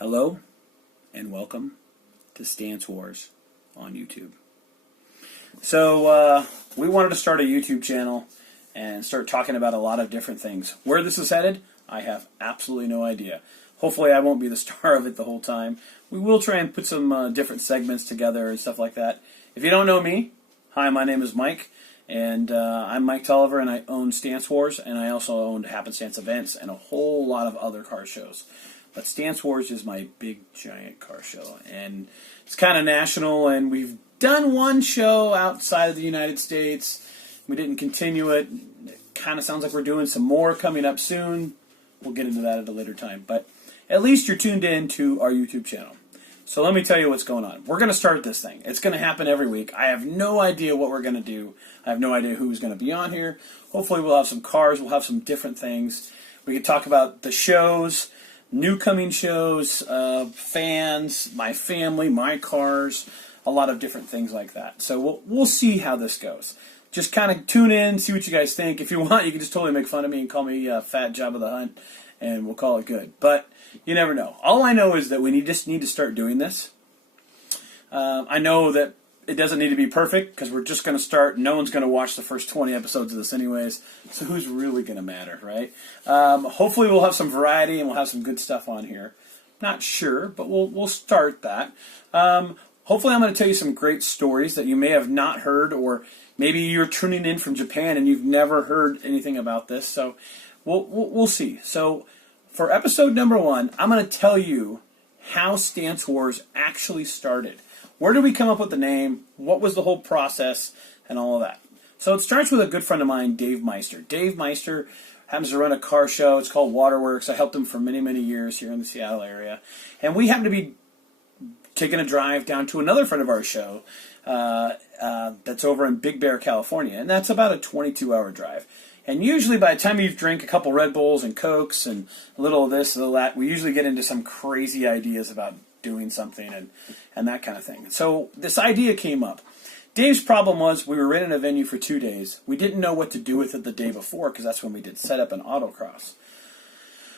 Hello and welcome to Stancewars on YouTube. So we wanted to start a YouTube channel and start talking about a lot of different things. Where this is headed, I have absolutely no idea. Hopefully I won't be the star of it the whole time. We will try and put some different segments together and stuff like that. If you don't know me, hi, my name is Mike, and I'm Mike Tolliver, and I own Stancewars, and I also own Happenstance Events and a whole lot of other car shows. But Stancewars is my big, giant car show, and it's kind of national, and we've done one show outside of the United States. We didn't continue it. It kind of sounds like we're doing some more coming up soon. We'll get into that at a later time, but at least you're tuned in to our YouTube channel. So let me tell you what's going on. We're going to start this thing. It's going to happen every week. I have no idea what we're going to do. I have no idea who's going to be on here. Hopefully we'll have some cars. We'll have some different things. We can talk about the shows, new coming shows, fans, my family, my cars, a lot of different things like that. So we'll see how this goes. Just kind of tune in, see what you guys think. If you want, you can just totally make fun of me and call me Fat Jabba the Hutt, and we'll call it good. But you never know. All I know is that we just need to start doing this. I know that it doesn't need to be perfect because we're just going to start. No one's going to watch the first 20 episodes of this anyways, so who's really going to matter, right? Hopefully we'll have some variety and we'll have some good stuff on here. Not sure, but we'll start that. Hopefully I'm going to tell you some great stories that you may have not heard, or maybe you're tuning in from Japan and you've never heard anything about this, so we'll see. So for episode number 1, I'm going to tell you how Stancewars actually started. Where did we come up with the name? What was the whole process? And all of that. So it starts with a good friend of mine, Dave Meister. Dave Meister happens to run a car show. It's called Waterworks. I helped him for many, many years here in the Seattle area. And we happen to be taking a drive down to another friend of our show that's over in Big Bear, California. And that's about a 22-hour drive. And usually by the time you drink a couple Red Bulls and Cokes and a little of this, a little of that, we usually get into some crazy ideas about doing something and that kind of thing. So this idea came up. Dave's problem was we were renting a venue for 2 days. We didn't know what to do with it the day before because that's when we did setup and autocross.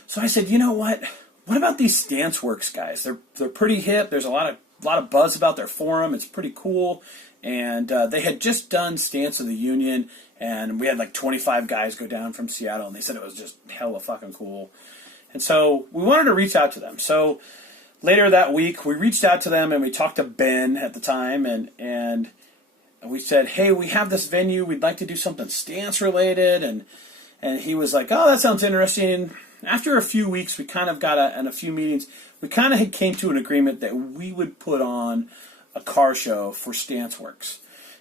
So I said, you know what? What about these Stancewars guys? They're pretty hip. There's a lot of buzz about their forum. It's pretty cool. And they had just done Stance of the Union, and we had like 25 guys go down from Seattle, and they said it was just hella fucking cool. And so we wanted to reach out to them. So later that week, we reached out to them, and we talked to Ben at the time, and we said, hey, we have this venue. We'd like to do something Stance-related. And he was like, oh, that sounds interesting. After a few weeks, we kind of got and a few meetings, we kind of came to an agreement that we would put on a car show for Stancewars.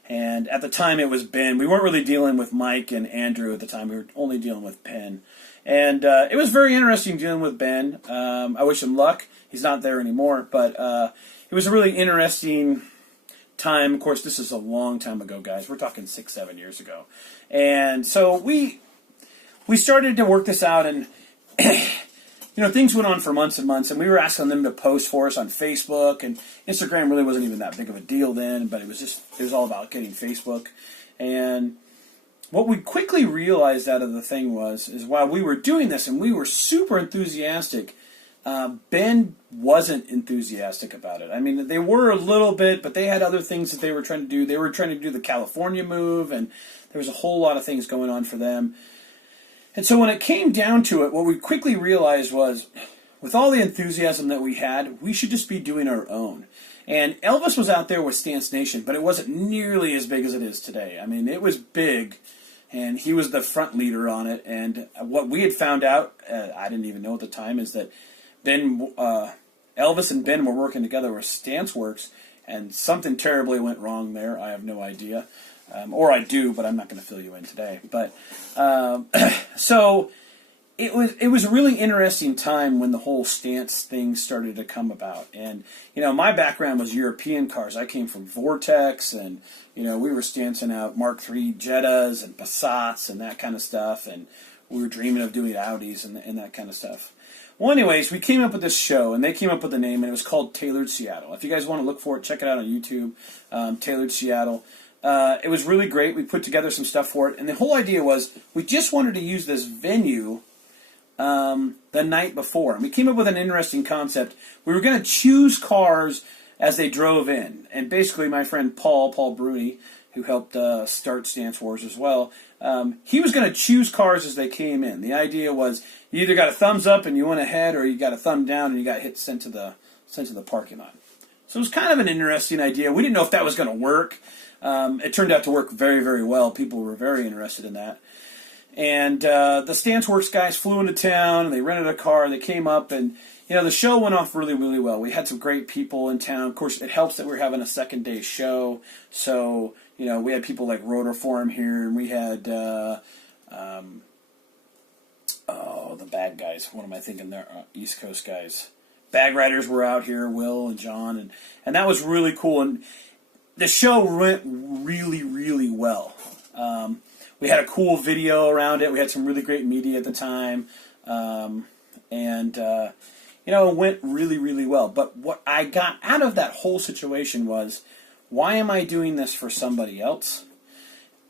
And at the time, it was Ben. We weren't really dealing with Mike and Andrew at the time. We were only dealing with Ben. And it was very interesting dealing with Ben. I wish him luck. He's not there anymore. But it was a really interesting time. Of course, this is a long time ago, guys. We're talking 6-7 years ago. And so we started to work this out, and things went on for months and months, and we were asking them to post for us on Facebook, and Instagram really wasn't even that big of a deal then, but it was all about getting Facebook. And what we quickly realized out of the thing is while we were doing this and we were super enthusiastic, Ben wasn't enthusiastic about it. I mean, they were a little bit, but they had other things that they were trying to do. They were trying to do the California move, and there was a whole lot of things going on for them. And so when it came down to it, what we quickly realized was, with all the enthusiasm that we had, we should just be doing our own. And Elvis was out there with Stance Nation, but it wasn't nearly as big as it is today. I mean, it was big, and he was the front leader on it. And what we had found out, I didn't even know at the time, is that Elvis and Ben were working together with Stancewars, and something terribly went wrong there. I have no idea. Or I do, but I'm not going to fill you in today. But so it was a really interesting time when the whole Stance thing started to come about. And my background was European cars. I came from Vortex, and we were stancing out Mark III Jettas and Passats and that kind of stuff. And we were dreaming of doing Audis and that kind of stuff. Well, anyways, we came up with this show, and they came up with the name, and it was called Tailored Seattle. If you guys want to look for it, check it out on YouTube. Tailored Seattle. It was really great. We put together some stuff for it. And the whole idea was we just wanted to use this venue the night before. And we came up with an interesting concept. We were going to choose cars as they drove in. And basically my friend Paul Bruni, who helped start Stancewars as well, he was going to choose cars as they came in. The idea was you either got a thumbs up and you went ahead, or you got a thumb down and you got sent to the parking lot. So it was kind of an interesting idea. We didn't know if that was going to work. It turned out to work very, very well. People were very interested in that. And the Stancewars guys flew into town, and they rented a car. They came up, and the show went off really, really well. We had some great people in town. Of course, it helps that we're having a second day show. So, we had people like Rotor Forum here, and we had, the bad guys. What am I thinking there? East Coast guys. Bag Riders were out here, Will and John, and that was really cool. And the show went really, really well. We had a cool video around it. We had some really great media at the time. It went really, really well. But what I got out of that whole situation was, why am I doing this for somebody else?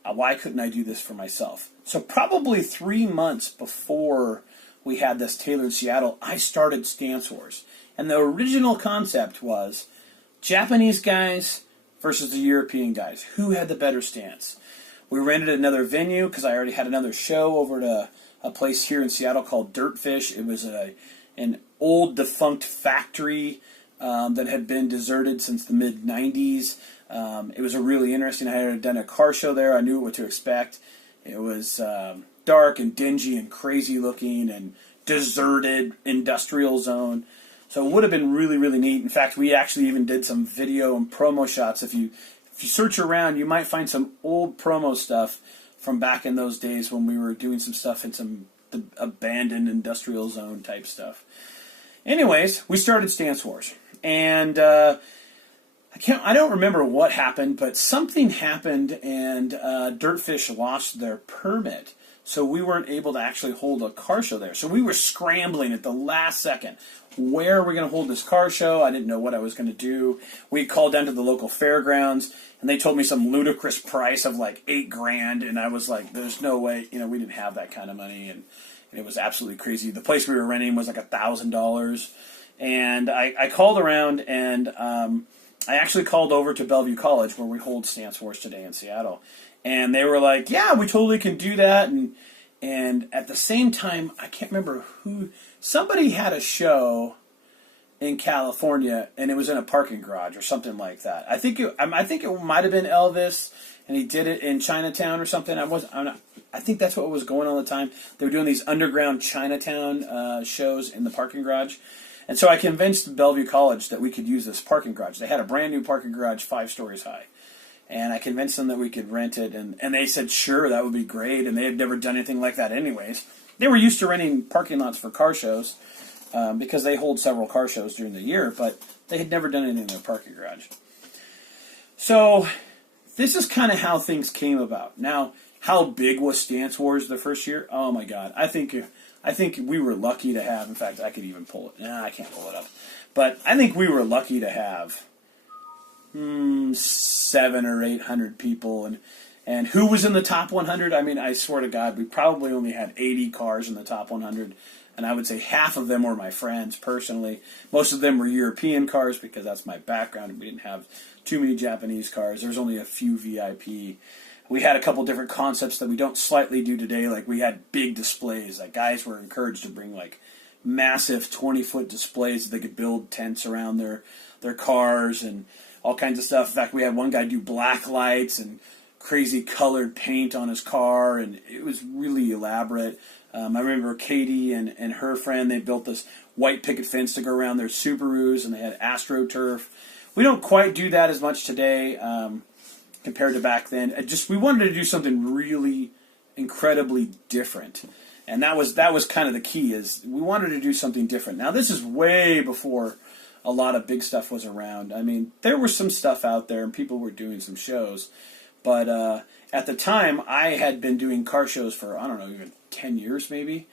Why couldn't I do this for myself? So probably 3 months before we had this tailored Seattle, I started Stancewars. And the original concept was Japanese guys versus the European guys. Who had the better stance? We rented another venue because I already had another show over at a place here in Seattle called Dirtfish. It was an old defunct factory that had been deserted since the mid-'90s. It was a really interesting. I had done a car show there. I knew what to expect. It was dark and dingy and crazy looking and deserted industrial zone. So it would have been really, really neat. In fact, we actually even did some video and promo shots. If you search around, you might find some old promo stuff from back in those days when we were doing some stuff in some abandoned industrial zone type stuff. Anyways, we started Stancewars, and I don't remember what happened, but something happened, and Dirtfish lost their permit, so we weren't able to actually hold a car show there. So we were scrambling at the last second. Where are we going to hold this car show? I didn't know what I was going to do. We called down to the local fairgrounds, and they told me some ludicrous price of like $8,000, and I was like, "There's no way." We didn't have that kind of money, and it was absolutely crazy. The place we were renting was like $1,000, and I called around, and I actually called over to Bellevue College, where we hold Stancewars today in Seattle, and they were like, "Yeah, we totally can do that," and at the same time, I can't remember who. Somebody had a show in California, and it was in a parking garage or something like that. I think it might have been Elvis, and he did it in Chinatown or something. I think that's what was going on at the time. They were doing these underground Chinatown shows in the parking garage. And so I convinced Bellevue College that we could use this parking garage. They had a brand new parking garage 5 stories high. And I convinced them that we could rent it, and they said, sure, that would be great, and they had never done anything like that anyways. They were used to renting parking lots for car shows because they hold several car shows during the year, but they had never done anything in their parking garage. So this is kind of how things came about. Now, how big was Stancewars the first year? Oh my God. I think we were lucky to have, in fact, I could even pull it. Nah, I can't pull it up. But I think we were lucky to have 700 or 800 people. And who was in the top 100? I mean, I swear to God, we probably only had 80 cars in the top 100. And I would say half of them were my friends personally. Most of them were European cars because that's my background. We didn't have too many Japanese cars. There's only a few VIP. We had a couple different concepts that we don't slightly do today. Like we had big displays. Like guys were encouraged to bring like massive 20-foot displays that they could build tents around their cars and all kinds of stuff. In fact, we had one guy do black lights and crazy colored paint on his car, and it was really elaborate. I remember Katie and her friend, they built this white picket fence to go around their Subarus, and they had AstroTurf. We don't quite do that as much today compared to back then. We wanted to do something really incredibly different, and that was kind of the key. Is we wanted to do something different. Now this is way before a lot of big stuff was around. I mean, there was some stuff out there, and people were doing some shows. But at the time, I had been doing car shows for, I don't know, even 10 years maybe,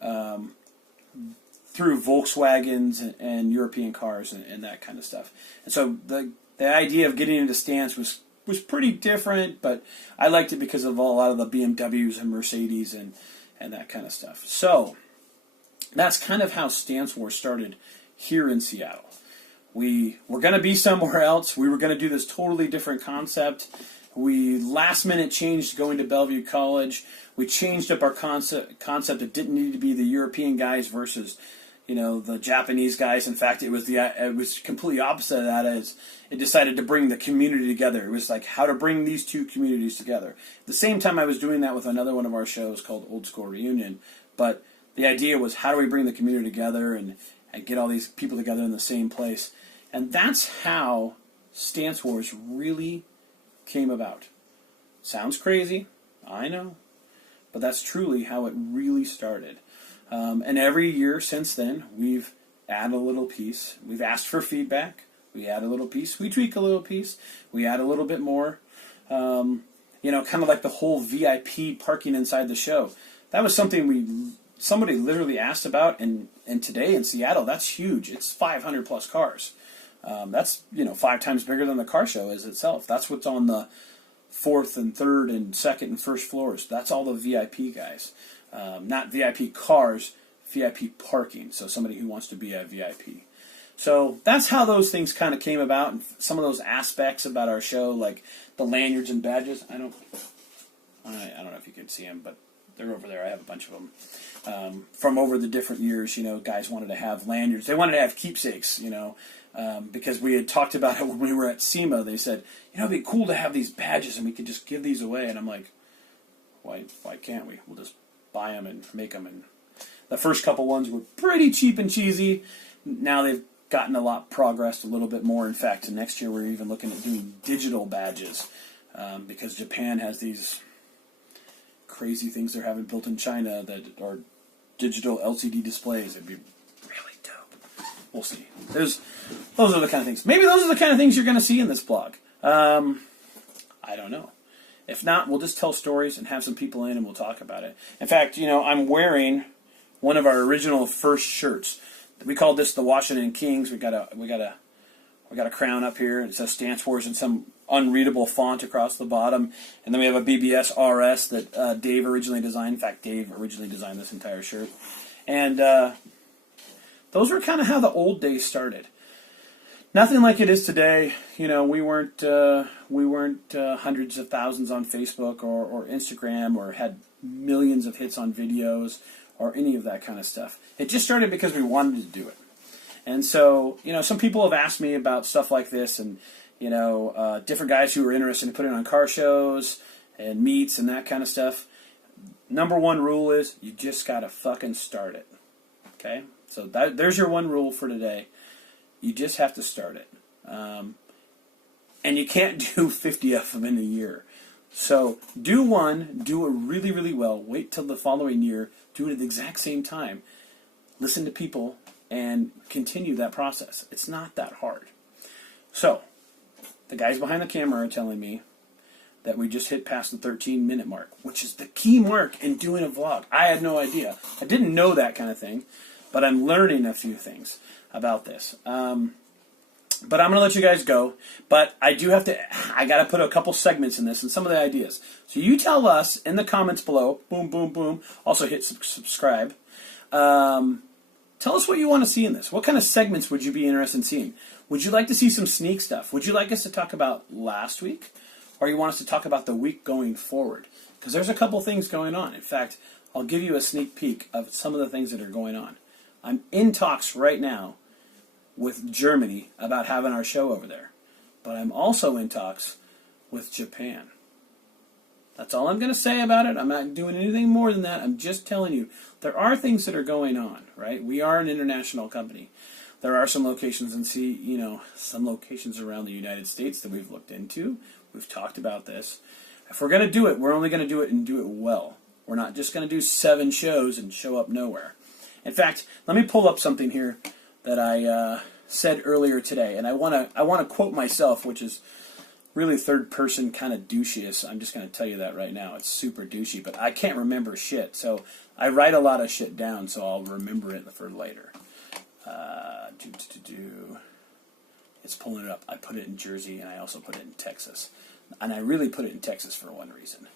through Volkswagens and European cars and that kind of stuff. And so the idea of getting into Stance was pretty different, but I liked it because of a lot of the BMWs and Mercedes and that kind of stuff. So that's kind of how Stancewars started here in Seattle. We were going to be somewhere else. We were going to do this totally different concept. We last minute changed going to Bellevue College. We changed up our concept. It didn't need to be the European guys versus, the Japanese guys. In fact, it was completely opposite of that. As it decided to bring the community together. It was like how to bring these two communities together. At the same time, I was doing that with another one of our shows called Old School Reunion. But the idea was how do we bring the community together and get all these people together in the same place. And that's how Stancewars really came about. Sounds crazy, I know, but that's truly how it really started. And every year since then, we've added a little piece. We've asked for feedback. We add a little piece. We tweak a little piece. We add a little bit more. Kind of like the whole VIP parking inside the show. That was something somebody literally asked about, and today in Seattle, that's huge. It's 500 plus cars. That's 5 times bigger than the car show is itself. That's what's on the 4th and 3rd and 2nd and 1st floors. That's all the VIP guys. Not VIP cars, VIP parking. So somebody who wants to be a VIP. So that's how those things kind of came about, and some of those aspects about our show, like the lanyards and badges. I don't know if you can see them, but they're over there. I have a bunch of them from over the different years. Guys wanted to have lanyards. They wanted to have keepsakes. Because we had talked about it when we were at SEMA. They said, it'd be cool to have these badges and we could just give these away. And I'm like, why can't we? We'll just buy them and make them. And the first couple ones were pretty cheap and cheesy. Now they've gotten progressed a little bit more. In fact, next year we're even looking at doing digital badges because Japan has these crazy things they're having built in China that are digital LCD displays. It'd be really dope. We'll see. Those are the kind of things. Maybe those are the kind of things you're going to see in this blog. I don't know. If not, we'll just tell stories and have some people in and we'll talk about it. In fact, I'm wearing one of our original first shirts. We called this the Washington Kings. We got a crown up here. It says Stancewars in some unreadable font across the bottom. And then we have a BBS RS that Dave originally designed. In fact, Dave originally designed this entire shirt. And those were kind of how the old days started. Nothing like it is today. We weren't hundreds of thousands on Facebook or Instagram or had millions of hits on videos or any of that kind of stuff. It just started because we wanted to do it. And so, some people have asked me about stuff like this and, different guys who are interested in putting on car shows and meets and that kind of stuff. Number one rule is you just got to fucking start it. Okay? So there's your one rule for today. You just have to start it. And you can't do 50 of them in a year. So do one, do it really, really well, wait till the following year, do it at the exact same time, listen to people, and continue that process. It's not that hard. So, the guys behind the camera are telling me that we just hit past the 13-minute mark, which is the key mark in doing a vlog. I had no idea. I didn't know that kind of thing, but I'm learning a few things about this. But I'm going to let you guys go. But I got to put a couple segments in this and some of the ideas. So you tell us in the comments below. Boom, boom, boom. Also hit subscribe. Tell us what you want to see in this. What kind of segments would you be interested in seeing? Would you like to see some sneak stuff? Would you like us to talk about last week? Or you want us to talk about the week going forward? Because there's a couple things going on. In fact, I'll give you a sneak peek of some of the things that are going on. I'm in talks right now with Germany about having our show over there. But I'm also in talks with Japan. That's all I'm going to say about it. I'm not doing anything more than that. I'm just telling you, there are things that are going on, right? We are an international company. There are some locations some locations around the United States that we've looked into. We've talked about this. If we're going to do it, we're only going to do it and do it well. We're not just going to do 7 shows and show up nowhere. In fact, let me pull up something here that I said earlier today, and I want to quote myself, which is really third person kind of douchey. I'm just going to tell you that right now. It's super douchey, but I can't remember shit, so I write a lot of shit down, so I'll remember it for later. It's pulling it up. I put it in Jersey, and I also put it in Texas, and I really put it in Texas for one reason.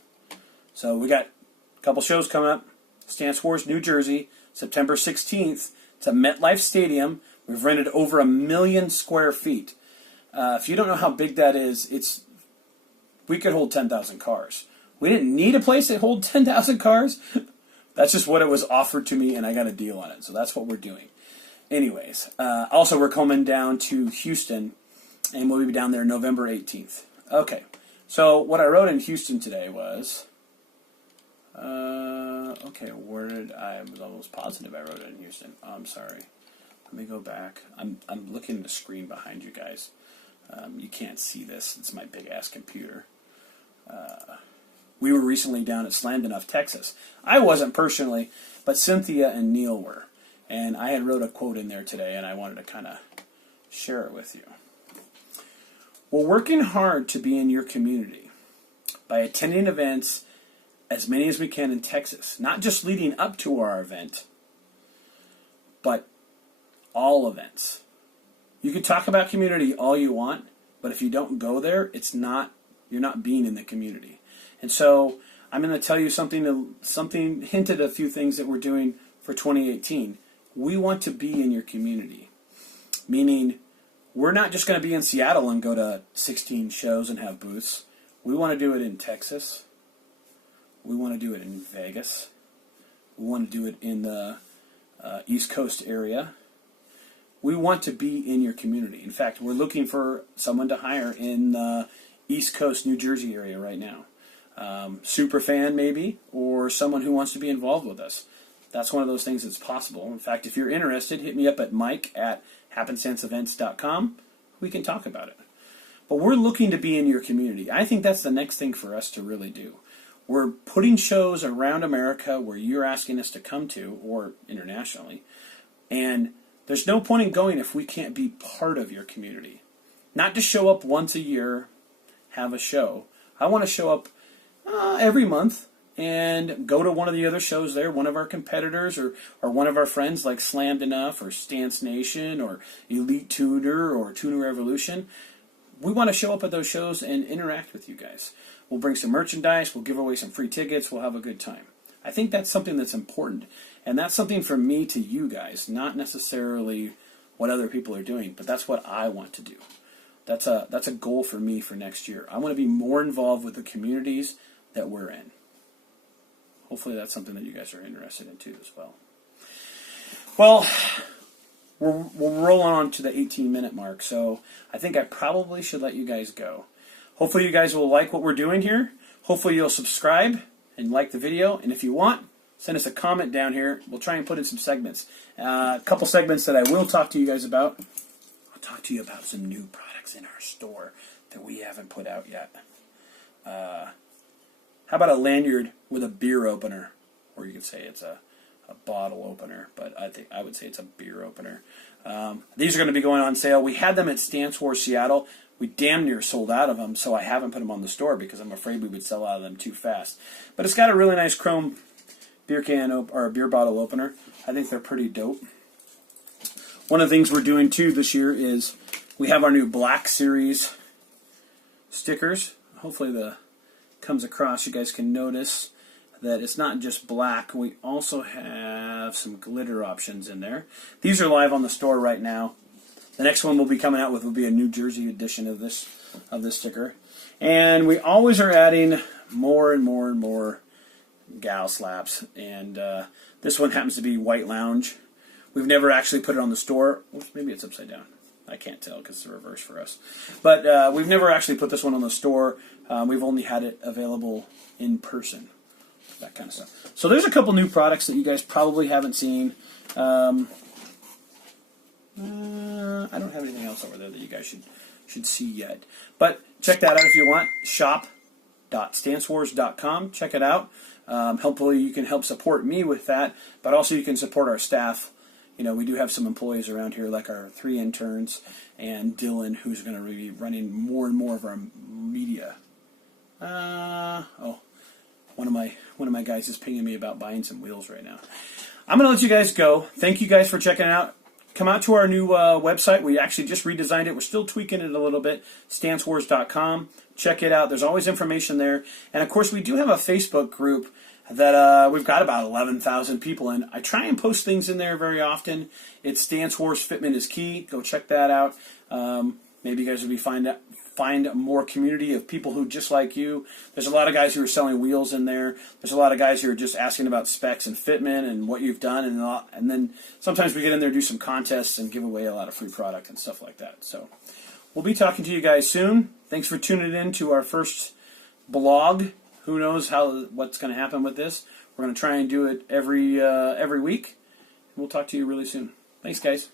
So we got a couple shows coming up. Stancewars, New Jersey, September 16th. It's at MetLife Stadium. We've rented over 1 million square feet. If you don't know how big that is, we could hold 10,000 cars. We didn't need a place to hold 10,000 cars. That's just what it was offered to me, and I got a deal on it. So that's what we're doing. Anyways, also we're coming down to Houston, and we'll be down there November 18th. Okay, so what I wrote in Houston today was, I was almost positive I wrote it in Houston. Oh, I'm sorry. Let me go back. I'm looking at the screen behind you guys. You can't see this. It's my big-ass computer. We were recently down at Slammed Enough, Texas. I wasn't personally, but Cynthia and Neil were. And I had wrote a quote in there today, and I wanted to kind of share it with you. We're working hard to be in your community by attending events, as many as we can in Texas. Not just leading up to our event, but all events. You can talk about community all you want, but if you don't go there, you're not being in the community. And so I'm going to tell you something hinted a few things that we're doing for 2018. We want to be in your community, meaning we're not just going to be in Seattle and go to 16 shows and have booths. We want to do it in Texas. We want to do it in Vegas. We want to do it in the East Coast area. We want to be in your community. In fact, we're looking for someone to hire in the East Coast, New Jersey area right now. Super fan maybe, or someone who wants to be involved with us. That's one of those things that's possible. In fact, if you're interested, hit me up at mike@happenstanceevents.com. We can talk about it. But we're looking to be in your community. I think that's the next thing for us to really do. We're putting shows around America where you're asking us to come to, or internationally, and there's no point in going if we can't be part of your community. Not to show up once a year, have a show. I want to show up every month and go to one of the other shows there, one of our competitors or one of our friends like Slammed Enough or Stance Nation or Elite Tuner or Tuner Revolution. We want to show up at those shows and interact with you guys. We'll bring some merchandise, we'll give away some free tickets, we'll have a good time. I think that's something that's important. And that's something from me to you guys, not necessarily what other people are doing, but that's what I want to do. That's a goal for me for next year. I want to be more involved with the communities that we're in. Hopefully that's something that you guys are interested in too as well. Well, we're rolling on to the 18-minute mark, so I think I probably should let you guys go. Hopefully you guys will like what we're doing here. Hopefully you'll subscribe and like the video, and if you want, send us a comment down here. We'll try and put in some segments. A couple segments that I will talk to you guys about. I'll talk to you about some new products in our store that we haven't put out yet. How about a lanyard with a beer opener? Or you could say it's a bottle opener, but I would say it's a beer opener. These are going to be going on sale. We had them at Stancewars Seattle. We damn near sold out of them, so I haven't put them on the store because I'm afraid we would sell out of them too fast. But it's got a really nice chrome beer can or beer bottle opener. I think they're pretty dope. One of the things we're doing too this year is we have our new Black Series stickers. Hopefully the comes across. You guys can notice that it's not just black. We also have some glitter options in there. These are live on the store right now. The next one we'll be coming out with will be a New Jersey edition of this sticker. And we always are adding more and more and more gal slaps. And this one happens to be White Lounge. We've never actually put it on the store. Maybe it's upside down. I can't tell because it's the reverse for us. But we've never actually put this one on the store. We've only had it available in person. That kind of stuff. So there's a couple new products that you guys probably haven't seen. I don't have anything else over there that you guys should see yet. But check that out if you want. Shop.stancewars.com. Check it out. Hopefully you can help support me with that, but also you can support our staff. You know, we do have some employees around here, like our 3 interns and Dylan, who's going to be running more and more of our media. One of my guys is pinging me about buying some wheels right now. I'm going to let you guys go. Thank you guys for checking it out. Come out to our new website. We actually just redesigned it. We're still tweaking it a little bit. Stancewars.com. Check it out. There's always information there. And, of course, we do have a Facebook group. that we've got about 11,000 people in. I try and post things in there very often. It's Stancewars Fitment is Key. Go check that out. Maybe you guys will find more community of people who just like you. There's a lot of guys who are selling wheels in there. There's a lot of guys who are just asking about specs and fitment and what you've done, and then sometimes we get in there, do some contests, and give away a lot of free product and stuff like that. So we'll be talking to you guys soon. Thanks for tuning in to our first blog. Who knows what's going to happen with this? We're going to try and do it every week. We'll talk to you really soon. Thanks, guys.